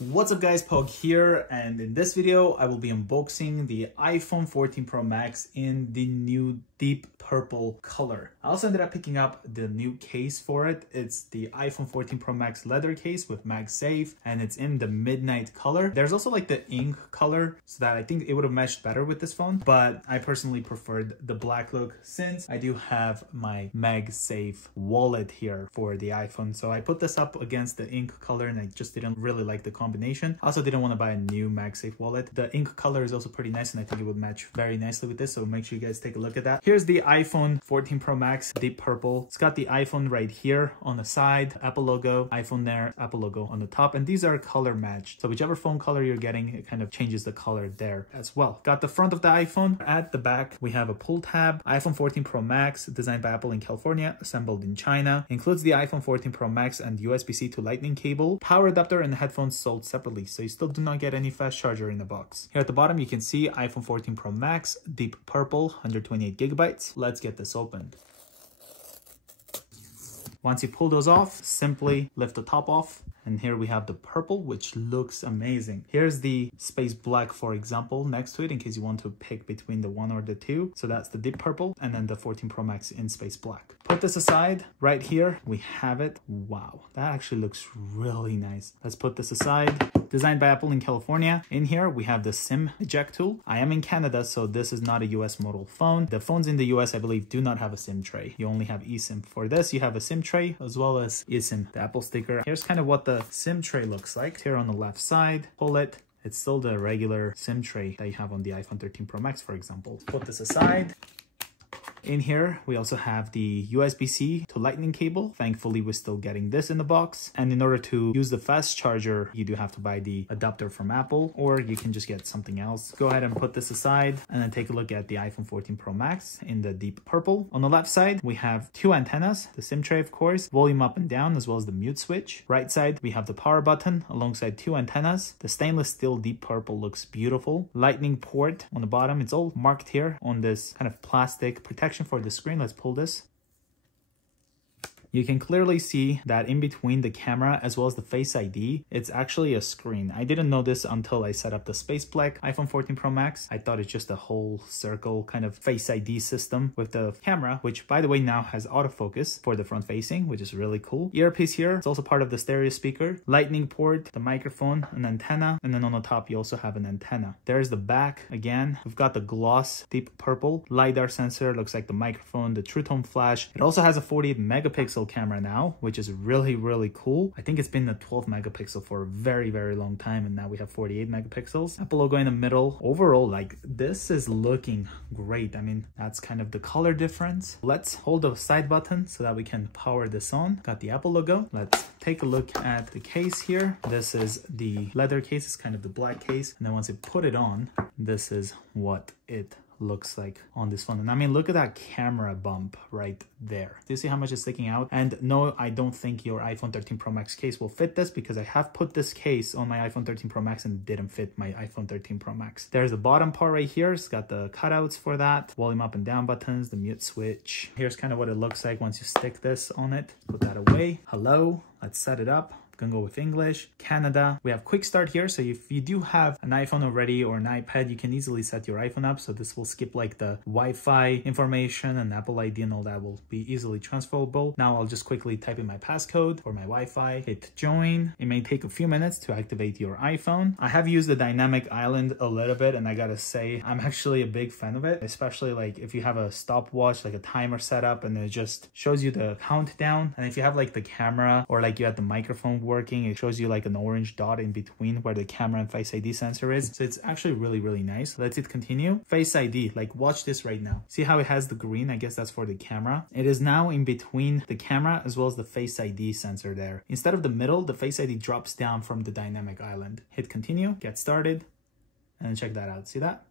What's up guys, Pog here, and in this video I will be unboxing the iPhone 14 Pro Max in the new deep purple color. I also ended up picking up the new case for it. It's the iPhone 14 Pro Max leather case with MagSafe, and it's in the midnight color. There's also like the ink color, so that I think it would have meshed better with this phone, but I personally preferred the black look since I do have my MagSafe wallet here for the iPhone. So I put this up against the ink color and I just didn't really like the combination. I also didn't want to buy a new MagSafe wallet. The ink color is also pretty nice and I think it would match very nicely with this, so make sure you guys take a look at that. Here's the iPhone 14 Pro Max deep purple. It's got the iPhone right here on the side, Apple logo, iPhone there, Apple logo on the top, and these are color matched. So whichever phone color you're getting, it kind of changes the color there as well. Got the front of the iPhone. At the back, we have a pull tab. iPhone 14 Pro Max, designed by Apple in California, assembled in China. Includes the iPhone 14 Pro Max and USB-C to Lightning cable, power adapter, and headphones sold separately, so you still do not get any fast charger in the box. Here at the bottom, you can see iPhone 14 Pro Max, deep purple, 128 gigabytes. Let's get this opened. Once you pull those off, simply lift the top off. And here we have the purple, which looks amazing. Here's the space black, for example, next to it, in case you want to pick between the one or the two. So that's the deep purple, and then the 14 Pro Max in space black. Put this aside. Right here, we have it. Wow, that actually looks really nice. Let's put this aside. Designed by Apple in California. In here, we have the SIM eject tool. I am in Canada, so this is not a US model phone. The phones in the US, I believe, do not have a SIM tray. You only have eSIM. For this, you have a SIM tray as well as eSIM, the Apple sticker. Here's kind of what the SIM tray looks like. Here on the left side, pull it. It's still the regular SIM tray that you have on the iPhone 13 Pro Max, for example. Put this aside. In here, we also have the USB-C to Lightning cable. Thankfully, we're still getting this in the box. And in order to use the fast charger, you do have to buy the adapter from Apple, or you can just get something else. Go ahead and put this aside and then take a look at the iPhone 14 Pro Max in the deep purple. On the left side, we have two antennas, the SIM tray, of course, volume up and down, as well as the mute switch. Right side, we have the power button alongside two antennas. The stainless steel deep purple looks beautiful. Lightning port on the bottom. It's all marked here on this kind of plastic protection for the screen. Let's pull this. You can clearly see that in between the camera as well as the Face ID, it's actually a screen. I didn't know this until I set up the Space Black iPhone 14 Pro Max. I thought it's just a whole circle kind of Face ID system with the camera, which by the way now has autofocus for the front facing, which is really cool. Earpiece here. It's also part of the stereo speaker. Lightning port, the microphone, an antenna, and then on the top you also have an antenna. There's the back again. We've got the gloss deep purple. LiDAR sensor, looks like the microphone, the True Tone flash. It also has a 48 megapixel camera now, which is really cool. I think it's been a 12 megapixel for a very long time, and now we have 48 megapixels. Apple logo in the middle. Overall, like, this is looking great. I mean, that's kind of the color difference. Let's hold the side button so that we can power this on. Got the Apple logo. Let's take a look at the case here. This is the leather case. It's kind of the black case, and then once you put it on, this is what it looks like on this phone. And I mean, look at that camera bump right there. Do you see how much is sticking out? And no, I don't think your iPhone 13 Pro Max case will fit this, because I have put this case on my iPhone 13 Pro Max and it didn't fit my iPhone 13 Pro Max. There's the bottom part right here. It's got the cutouts for that, volume up and down buttons, the mute switch. Here's kind of what it looks like once you stick this on it. Put that away. Hello, let's set it up. Gonna go with English. Canada. We have quick start here, so if you do have an iPhone already or an iPad, you can easily set your iPhone up, so this will skip like the Wi-Fi information, and Apple ID and all that will be easily transferable. Now I'll just quickly type in my passcode for my Wi-Fi, hit join. It may take a few minutes to activate your iPhone. I have used the dynamic island a little bit, and I gotta say I'm actually a big fan of it, especially like if you have a stopwatch, like a timer set up, and it just shows you the countdown. And if you have like the camera or like you have the microphone working, it shows you like an orange dot in between where the camera and Face ID sensor is. So it's actually really nice. Let's hit continue. Face ID, like watch this right now. See how it has the green? I guess that's for the camera. It is now in between the camera as well as the Face ID sensor there. Instead of the middle, the Face ID drops down from the dynamic island. Hit continue, get started, and check that out. See that?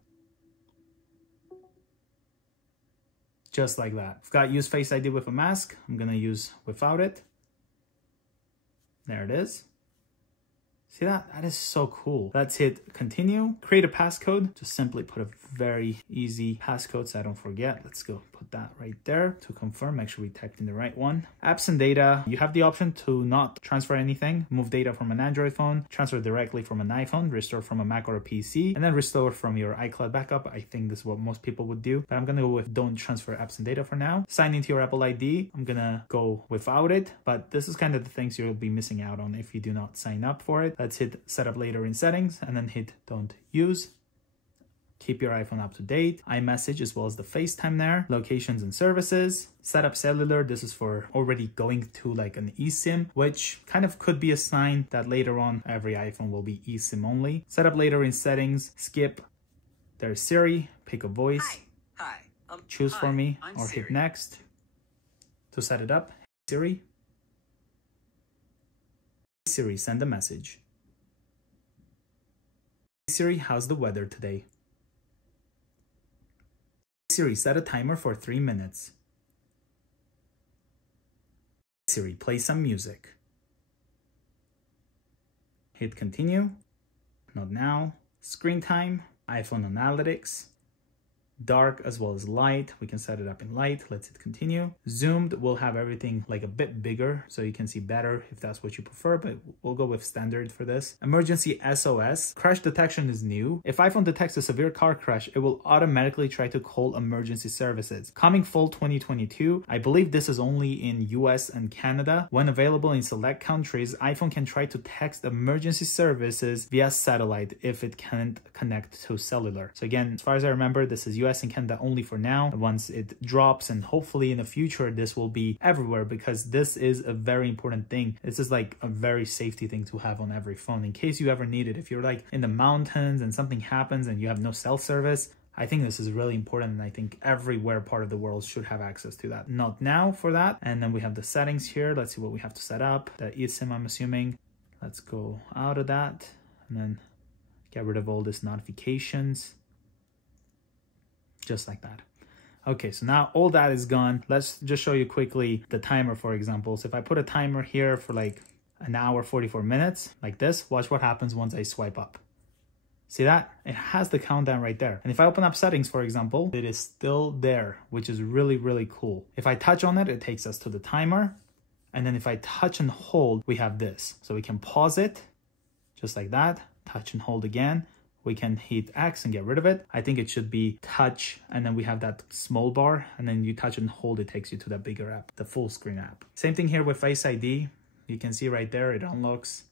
Just like that. I've got use Face ID with a mask. I'm gonna use without it. There it is. See that? That is so cool. Let's hit continue, create a passcode. Just simply put a very easy passcode so I don't forget. Let's go put that right there to confirm. Make sure we typed in the right one. Apps and data, you have the option to not transfer anything, move data from an Android phone, transfer directly from an iPhone, restore from a Mac or a PC, and then restore from your iCloud backup. I think this is what most people would do, but I'm gonna go with don't transfer apps and data for now. Sign into your Apple ID. I'm gonna go without it, but this is kind of the things you'll be missing out on if you do not sign up for it. Let's hit setup later in settings and then hit don't use. Keep your iPhone up to date, iMessage as well as the FaceTime there, locations and services, setup cellular. This is for already going to like an eSIM, which kind of could be a sign that later on every iPhone will be eSIM only. Setup later in settings, skip. There's Siri, pick a voice, choose for me or hit next. To set it up, Siri, send a message. Siri, how's the weather today? Siri, set a timer for 3 minutes. Siri, play some music. Hit continue. Not now. Screen time, iPhone analytics, dark as well as light. We can set it up in light. Let's hit continue. Zoomed, we'll have everything like a bit bigger so you can see better if that's what you prefer, but we'll go with standard for this. Emergency SOS. Crash detection is new. If iPhone detects a severe car crash, it will automatically try to call emergency services. Coming fall 2022, I believe this is only in US and Canada. When available in select countries, iPhone can try to text emergency services via satellite if it can't connect to cellular. So again, as far as I remember, this is US and Canada only for now. Once it drops, and hopefully in the future this will be everywhere, because this is a very important thing. This is like a very safety thing to have on every phone in case you ever need it. If you're like in the mountains and something happens and you have no cell service, I think this is really important, and I think everywhere part of the world should have access to that. Not now for that. And then we have the settings here. Let's see what we have to set up. The eSIM, I'm assuming. Let's go out of that and then get rid of all these notifications. Just like that. Okay, so now all that is gone. Let's just show you quickly the timer, for example. So if I put a timer here for like an hour, 44 minutes, like this, watch what happens once I swipe up. See that? It has the countdown right there. And if I open up settings, for example, it is still there, which is really, really cool. If I touch on it, it takes us to the timer. And then if I touch and hold, we have this. So we can pause it just like that, touch and hold again. We can hit X and get rid of it. I think it should be touch, and then we have that small bar, and then you touch and hold, it takes you to that bigger app, the full screen app. Same thing here with Face ID. You can see right there, it unlocks.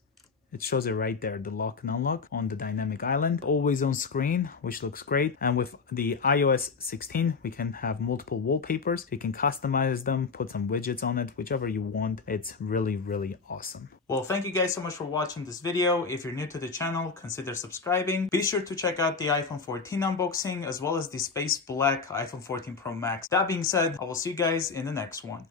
It shows it right there, the lock and unlock on the dynamic island. Always on screen, which looks great. And with the iOS 16, we can have multiple wallpapers. You can customize them, put some widgets on it, whichever you want. It's really, really awesome. Well, thank you guys so much for watching this video. If you're new to the channel, consider subscribing. Be sure to check out the iPhone 14 unboxing, as well as the Space Black iPhone 14 Pro Max. That being said, I will see you guys in the next one.